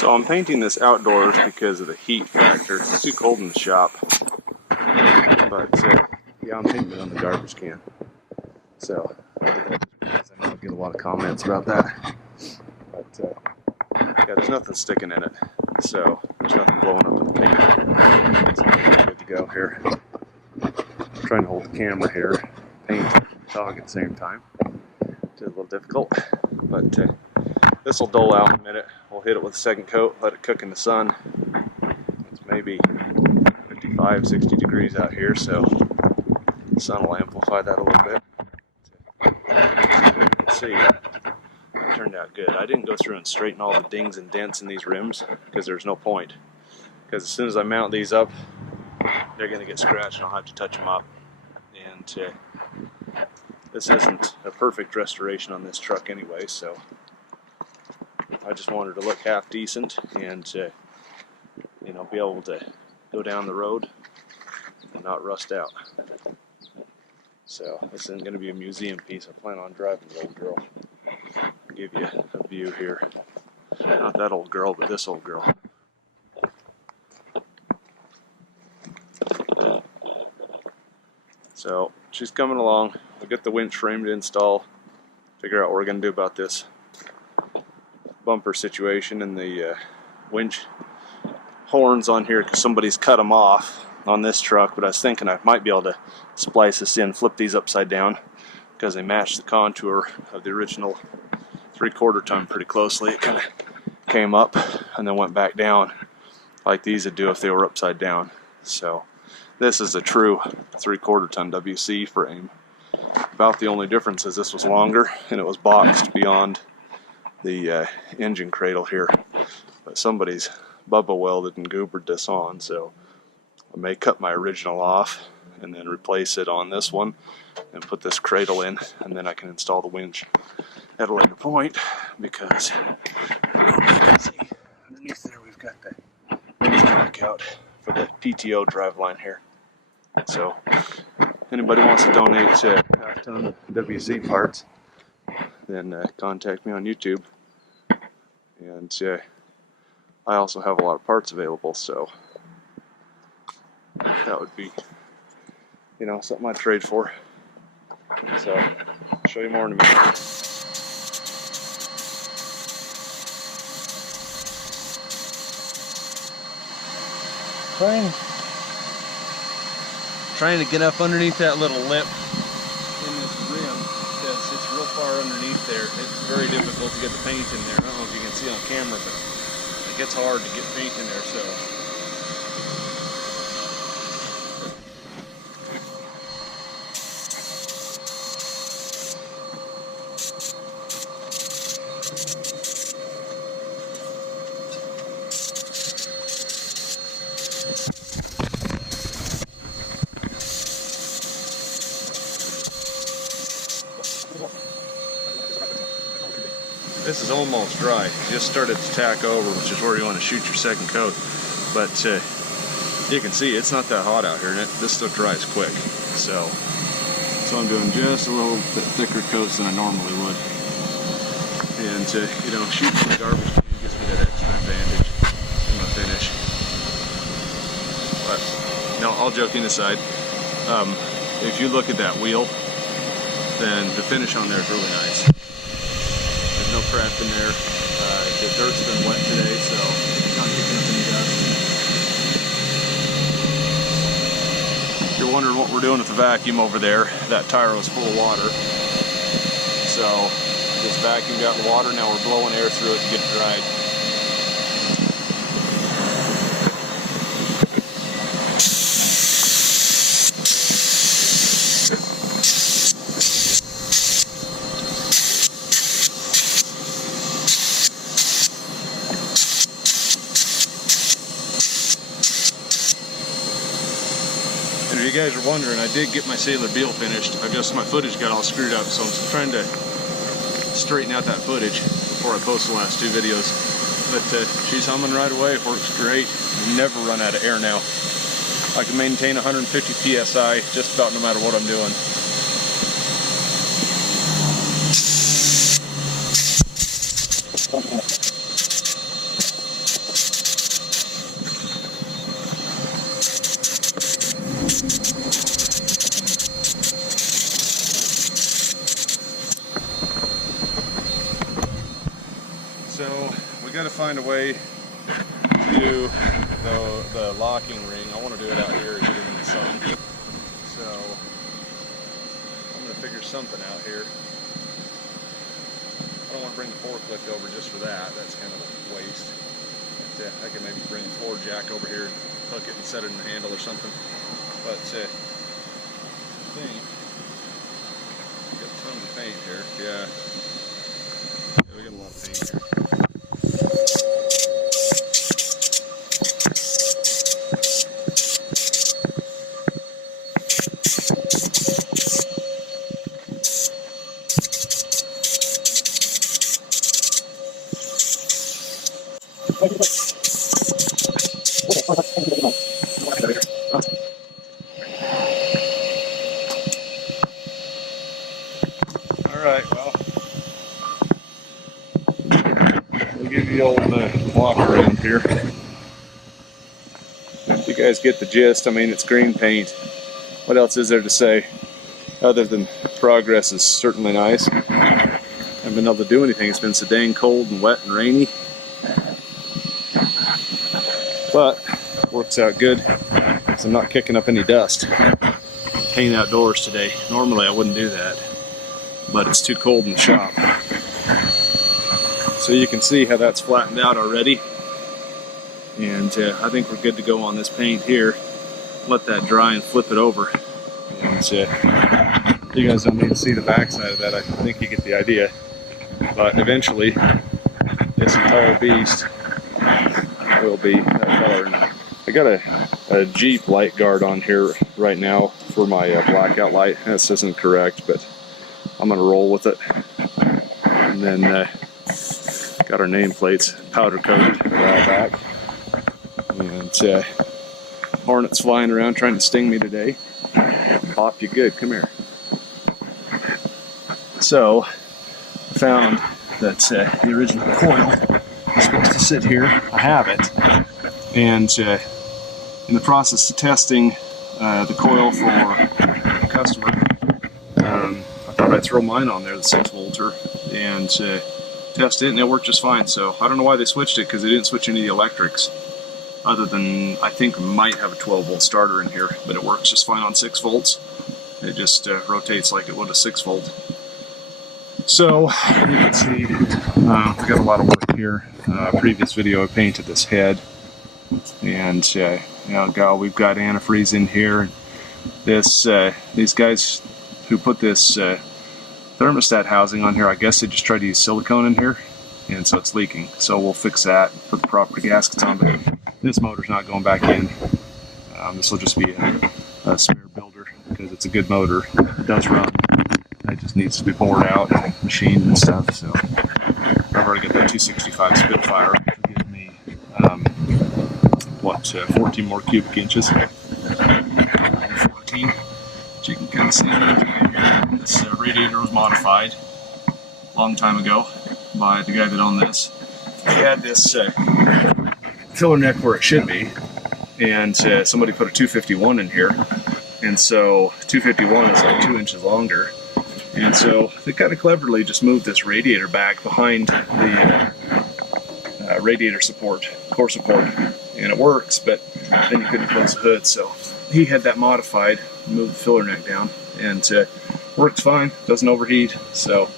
So I'm painting this outdoors because of the heat factor. It's too cold in the shop. But yeah, I'm painting it on the garbage can. So I did that because I know I get a lot of comments about that. But yeah, there's nothing sticking in it. So there's nothing blowing up in the paint. So I'm good to go here. I'm trying to hold the camera here, paint and talk at the same time. It's a little difficult, but this will dull out in a minute. We'll hit it with a second coat, let it cook in the sun. It's maybe 55, 60 degrees out here, so the sun will amplify that a little bit. Let's see, it turned out good. I didn't go through and straighten all the dings and dents in these rims because there's no point. Because as soon as I mount these up, they're going to get scratched and I'll have to touch them up. And this isn't a perfect restoration on this truck anyway, so I just wanted to look half decent and you know, be able to go down the road and not rust out. So this isn't going to be a museum piece. I plan on driving the old girl. I'll give you a view here. Not that old girl, but this old girl. So she's coming along. We'll get the winch frame to install, figure out what we're going to do about this bumper situation and the winch horns on here because somebody's cut them off on this truck, but I was thinking I might be able to splice this in, flip these upside down because they match the contour of the original 3/4 ton pretty closely. It kind of came up and then went back down like these would do if they were upside down. So this is a true 3/4 ton WC frame. About the only difference is this was longer and it was boxed beyond the engine cradle here. But somebody's Bubba welded and goobered this on, so I may cut my original off and then replace it on this one and put this cradle in, and then I can install the winch at a later point because you can see underneath there we've got the winch back out for the PTO driveline here. So anybody wants to donate half-ton WC parts, then contact me on YouTube. And I also have a lot of parts available, so that would be, you know, something I'd trade for. So I'll show you more in a minute. Trying to get up underneath that little lip in this rim because it's real far underneath there. It's very difficult to get the paint in there. I don't know if you can see on camera, but it gets hard to get paint in there. So this is almost dry. It just started to tack over, which is where you want to shoot your second coat. But you can see it's not that hot out here, and this stuff dries quick. So I'm doing just a little bit thicker coats than I normally would. And you know, shooting from the garbage can gives me that extra advantage in my finish. But no, all joking aside, if you look at that wheel, then the finish on there is really nice. No crap in there. The dirt's been wet today, so it's not kicking up any dust. If you're wondering what we're doing with the vacuum over there, that tire was full of water. So this vacuumed out the water, now we're blowing air through it to get it dried. If you guys are wondering, I did get my Sailor Beal finished. I guess my footage got all screwed up, so I'm trying to straighten out that footage before I post the last two videos. But she's humming right away. It works great. Never run out of air now. I can maintain 150 PSI just about no matter what I'm doing. find a way to do the locking ring. I want to do it out here, get it in the sun. So I'm going to figure something out here. I don't want to bring the forklift over just for that. That's kind of a waste. But, I can maybe bring a floor jack over here and hook it and set it in the handle or something. But I think got a ton of paint here. Yeah, we got a lot of paint here. Alright, well, we'll give you the old walk around here. If you guys get the gist, I mean, it's green paint. What else is there to say? Other than progress is certainly nice. Haven't been able to do anything. It's been so dang cold and wet and rainy. But works out good, so I'm not kicking up any dust. Paint outdoors today. Normally I wouldn't do that, but it's too cold in the shop. So you can see how that's flattened out already. And I think we're good to go on this paint here. Let that dry and flip it over. And you guys don't need to see the back side of that. I think you get the idea. But eventually, this entire beast will be that color. And I got a Jeep light guard on here right now for my blackout light. This isn't correct, but I'm gonna roll with it. And then got our nameplates powder coated a while back. And hornets flying around trying to sting me today. Pop, you good, come here. So, found that the original coil is supposed to sit here. I have it. And in the process of testing the coil for a customer, I thought I'd throw mine on there, the 6-volter, and test it, and it worked just fine. So I don't know why they switched it, because they didn't switch any of the electrics, other than I think we might have a 12-volt starter in here, but it works just fine on 6 volts. It just rotates like it would a 6-volt. So you can see we got a lot of work here. Previous video I painted this head, and you know, we've got antifreeze in here. This these guys who put this thermostat housing on here, I guess they just tried to use silicone in here, and so it's leaking. So we'll fix that, put the proper gaskets on, but this motor's not going back in. This will just be a spare builder, because it's a good motor. It does run. It just needs to be bored out, machined and stuff. So I've already got that 265 Spitfire, which will give me 14 more cubic inches. 14. But you can kind of see it. This radiator was modified a long time ago by the guy that owned this. He had this filler neck where it should be, and somebody put a 251 in here, and so 251 is like 2 inches longer. And so they kind of cleverly just moved this radiator back behind the radiator support, core support, and it works, but then you couldn't close the hood. So he had that modified, moved the filler neck down, and works fine, doesn't overheat. So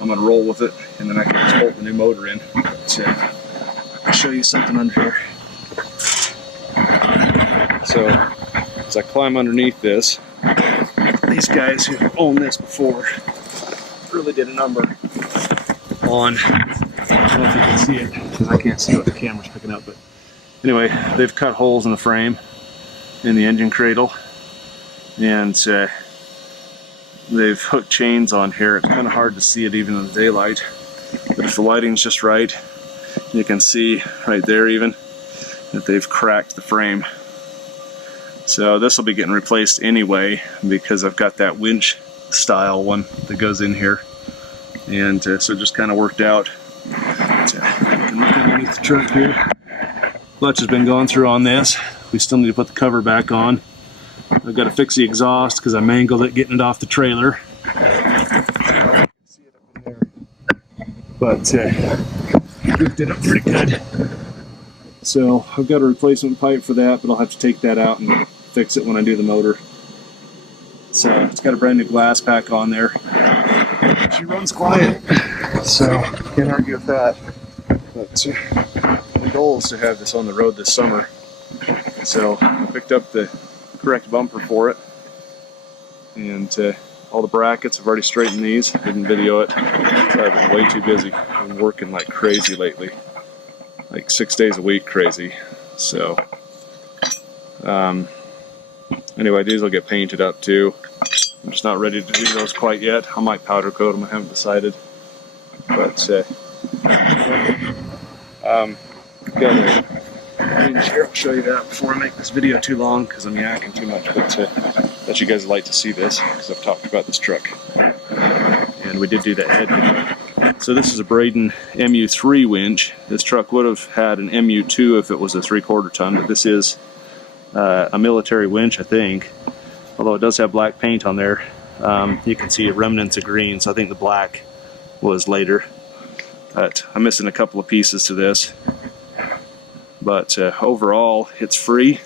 I'm going to roll with it, and then I can just bolt the new motor in. But, I'll show you something under here. So as I climb underneath this, these guys who owned this before really did a number on, I don't know if you can see it, because I can't see what the camera's picking up, but anyway, they've cut holes in the frame, in the engine cradle, and they've hooked chains on here. It's kind of hard to see it even in the daylight, but if the lighting's just right, you can see right there even that they've cracked the frame. So this will be getting replaced anyway, because I've got that winch style one that goes in here, and so it just kind of worked out. You can look underneath the truck here. Clutch has been gone through on this. We still need to put the cover back on. I've got to fix the exhaust because I mangled it getting it off the trailer. But goofed it up pretty good. So I've got a replacement pipe for that, but I'll have to take that out and fix it when I do the motor. So it's got a brand new glass pack on there. She runs quiet, so can't argue with that. But the goal is to have this on the road this summer. So I picked up the correct bumper for it, and all the brackets, I've already straightened these. Didn't video it, so I've been way too busy. I've been working like crazy lately, like 6 days a week crazy. So anyway, these will get painted up too. I'm just not ready to do those quite yet. I might powder coat them, I haven't decided. But got a winch here. I'll show you that before I make this video too long, because I'm yakking too much. But that you guys would like to see this, because I've talked about this truck. And we did do that head video. So this is a Braden MU3 winch. This truck would have had an MU2 if it was a 3/4 ton, but this is a military winch, I think. Although it does have black paint on there. You can see remnants of green, so I think the black was later. But I'm missing a couple of pieces to this. But overall, it's free,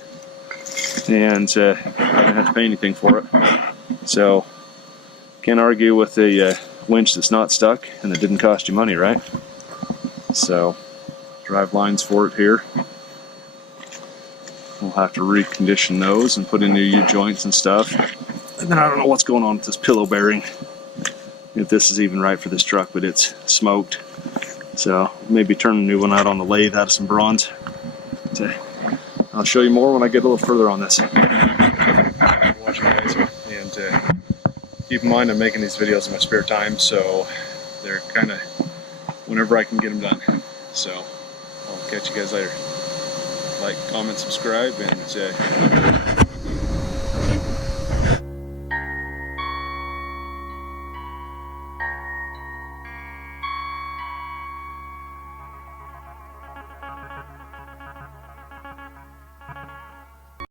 and I don't have to pay anything for it. So can't argue with a winch that's not stuck and that didn't cost you money, right? So drive lines for it here. We'll have to recondition those and put in new U-joints and stuff. And then I don't know what's going on with this pillow bearing, if this is even right for this truck, but it's smoked. So maybe turn a new one out on the lathe out of some bronze. I'll show you more when I get a little further on this. Thanks for watching, guys, and keep in mind I'm making these videos in my spare time, so they're kind of whenever I can get them done. So I'll catch you guys later. Like, comment, subscribe, and